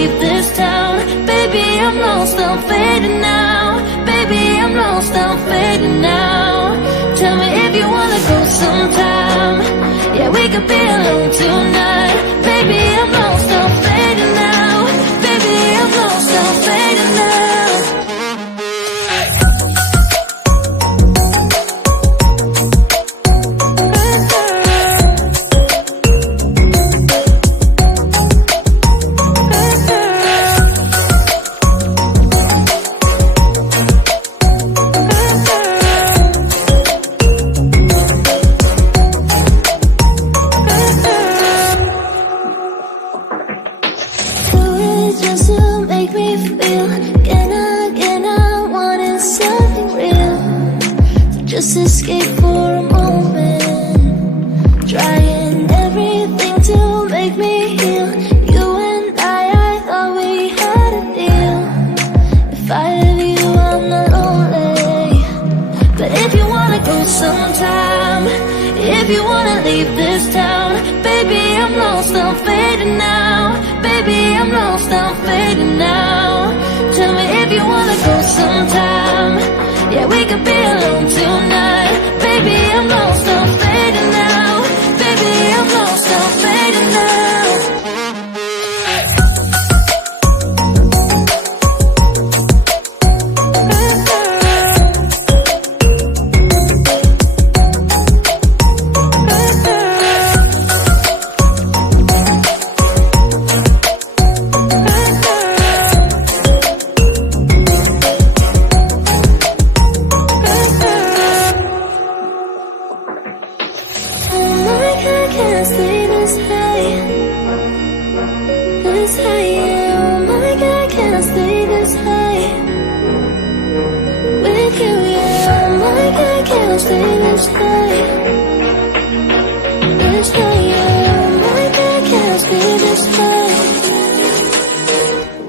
leave this town. Baby, I'm lost, I'm fading now. Baby, I'm lost, I'm fading now. Tell me if you wanna go sometime. Yeah, we could be alone tonight. Baby, I'm lost, I'm fading now. Baby, I'm lost, I'm fading now. Just escape for a moment, trying everything to make me heal. You and I thought we had a deal. If I have you, I'm not lonely. But if you wanna go sometime, if you wanna leave this town, baby, I'm lost, I'm fading now. Baby, I'm lost, I'm fading now. Tell me if you wanna go sometime. Yeah, we could be alone tonight. Baby, I'm lost, I'm fading now. Baby, I'm lost, I'm fading now.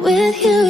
With you